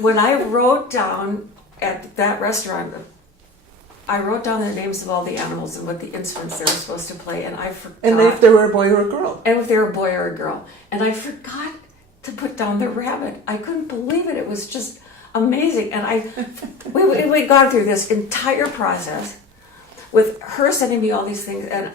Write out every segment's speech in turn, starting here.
when I wrote down at that restaurant, I wrote down the names of all the animals and what the instruments they were supposed to play, and I forgot. And if they were a boy or a girl. And if they were a boy or a girl. And I forgot to put down the rabbit. I couldn't believe it. It was just amazing. And we'd gone through this entire process with her sending me all these things, and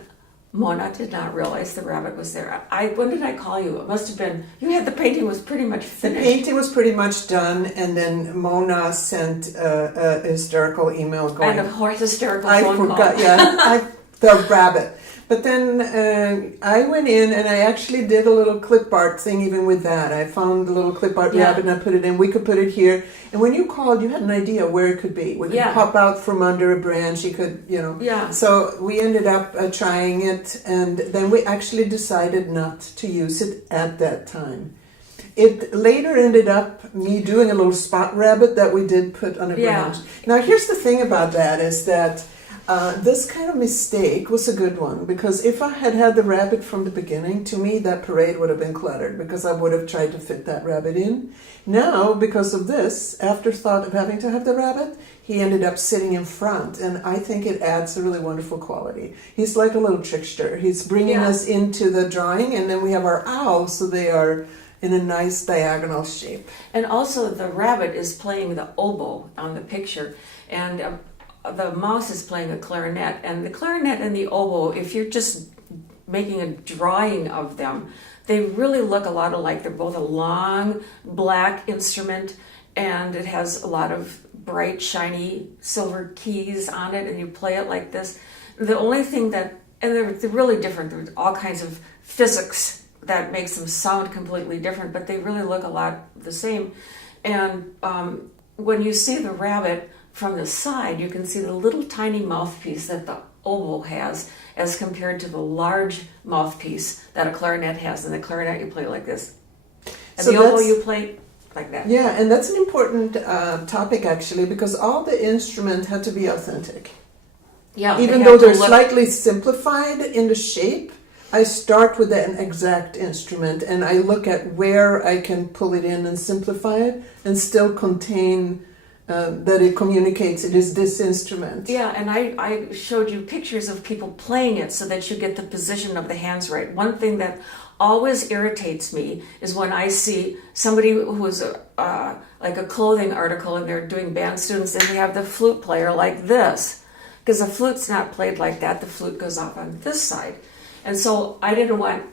Mona did not realize the rabbit was there. When did I call you? It must have been, the painting was pretty much finished. The painting was pretty much done, and then Mona sent a hysterical email going. And a hysterical phone call. I forgot, the rabbit. But then I went in and I actually did a little clip art thing even with that. I found the little clip art rabbit and I put it in. We could put it here. And when you called, you had an idea where it could be. We could pop out from under a branch. You could, Yeah. So we ended up trying it. And then we actually decided not to use it at that time. It later ended up me doing a little spot rabbit that we did put on a branch. Now here's the thing about that is that this kind of mistake was a good one, because if I had had the rabbit from the beginning, to me that parade would have been cluttered because I would have tried to fit that rabbit in. Now, because of this afterthought of having to have the rabbit, he ended up sitting in front, and I think it adds a really wonderful quality. He's like a little trickster. He's bringing us into the drawing, and then we have our owls, so they are in a nice diagonal shape. And also the rabbit is playing the oboe on the picture, and the mouse is playing a clarinet. And the clarinet and the oboe, if you're just making a drawing of them, they really look a lot alike. They're both a long black instrument, and it has a lot of bright shiny silver keys on it, and you play it like this. The only thing and they're really different. There's all kinds of physics that makes them sound completely different, but they really look a lot the same. And when you see the rabbit from the side, you can see the little tiny mouthpiece that the oboe has as compared to the large mouthpiece that a clarinet has. And the clarinet you play like this. And the oboe you play like that. Yeah, and that's an important topic actually, because all the instruments had to be authentic. Yeah, even though they're slightly simplified in the shape, I start with an exact instrument and I look at where I can pull it in and simplify it and still contain that it communicates it is this instrument. Yeah, and I showed you pictures of people playing it so that you get the position of the hands right. One thing that always irritates me is when I see somebody who's like a clothing article and they're doing band students and they have the flute player like this. Because the flute's not played like that. The flute goes off on this side. And so I didn't want,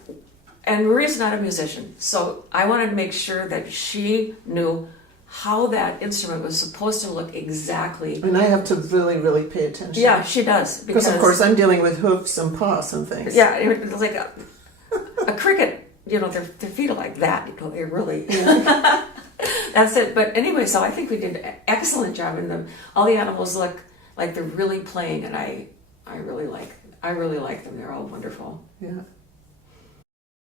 and Maria's not a musician, so I wanted to make sure that she knew how that instrument was supposed to look exactly. And I have to really, really pay attention. Yeah, she does. Because of course I'm dealing with hoofs and paws and things. Yeah, it's like a cricket, their feet are like that. They really, that's it. But anyway, so I think we did an excellent job in them. All the animals look like they're really playing, and I really like them. They're all wonderful. Yeah.